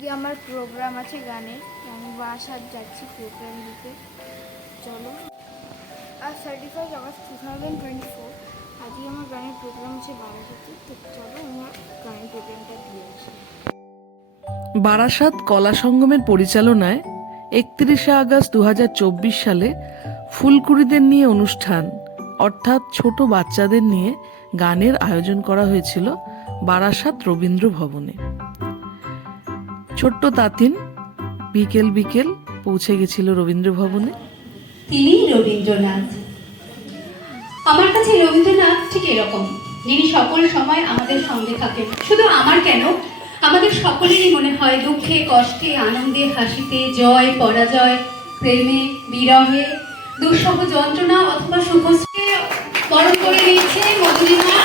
আজকে আমার প্রোগ্রাম আছে গানের, আমি বারাসাত যাচ্ছি প্রোগ্রাম দিতে। চলো, আজ 31 আগস্ট 2024, আজকে আমার গানের প্রোগ্রাম আছে বারাসাতে। তো চলো আমার গানের প্রোগ্রামটা দিয়ে আসি। বারাসাত কলা সঙ্গমের পরিচালনায় 31 আগস্ট 2024 সালে ফুলকুড়িদের নিয়ে অনুষ্ঠান অর্থাৎ ছোট বাচ্চাদের নিয়ে গানের আয়োজন করা হয়েছিল বারাসাত রবীন্দ্র ভবনে। ছোট্ট তাতিন বিকেল বিকেল পৌঁছে গেছিল রবীন্দ্র ভবনে। তিনি রবীন্দ্রনাথ। আমার কাছে রবীন্দ্রনাথ ঠিক এরকম, যিনি সকল সময় আমাদের সঙ্গে থাকেন। শুধু আমার কেন, আমাদের সকলেরই মনে হয় দুঃখে কষ্টে আনন্দে হাসিতে জয় পরাজয় প্রেমে বিরহে দুঃসহ যন্ত্রণা অথবা সুখশ্রী বরণ করে নিয়েছে মধুরিমা।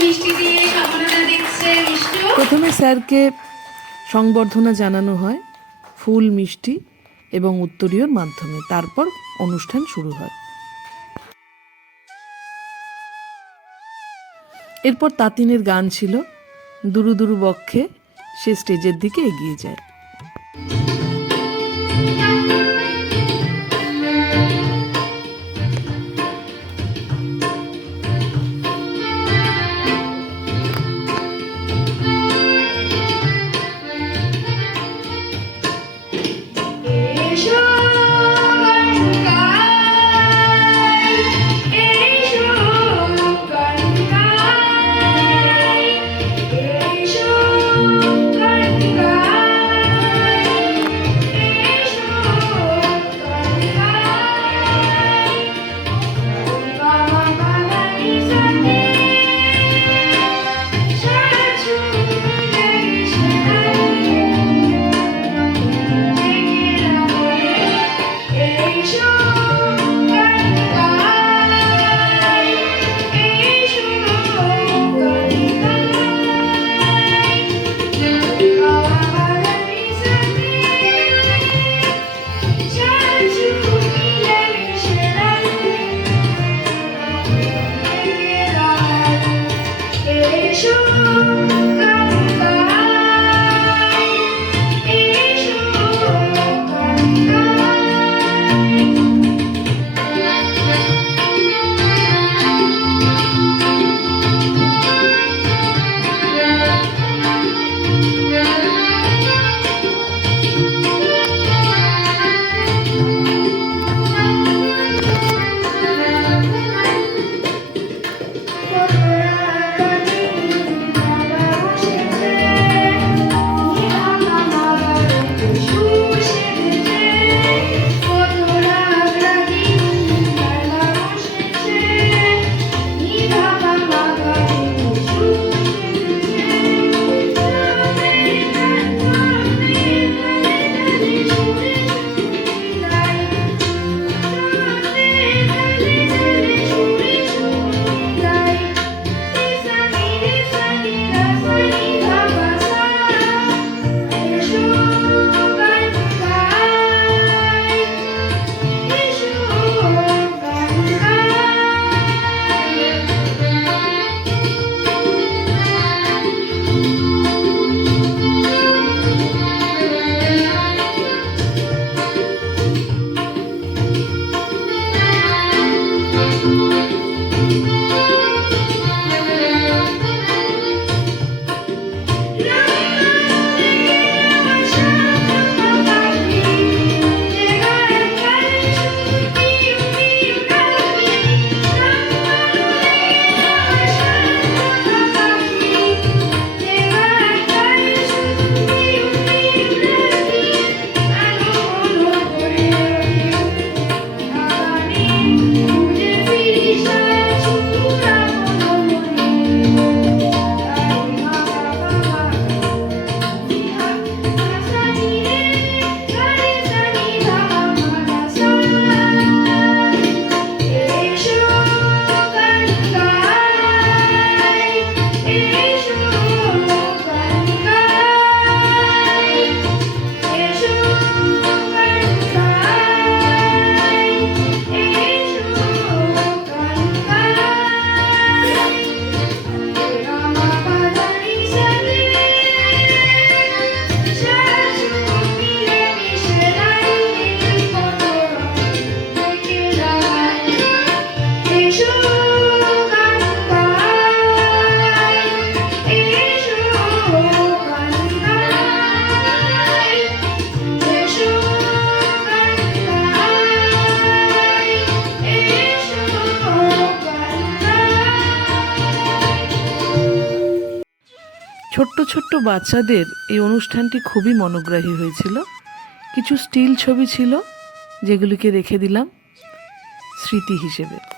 মিষ্টি দিয়ে সম্মাননা দিচ্ছে মিষ্টি। প্রথমে স্যারকে সংবর্ধনা জানানো হয় ফুল মিষ্টি এবং উত্তরীয়র মাধ্যমে, তারপর অনুষ্ঠান শুরু হয়। এরপর তাতিনের গান ছিল দুরু দুরু বক্ষে, সে স্টেজের দিকে এগিয়ে যায়। ছোট্ট ছোট্ট বাচ্চাদের এই অনুষ্ঠানটি খুবই মনোগ্রাহী হয়েছিল। কিছু স্টিল ছবি ছিল যেগুলিকে রেখে দিলাম স্মৃতি হিসেবে।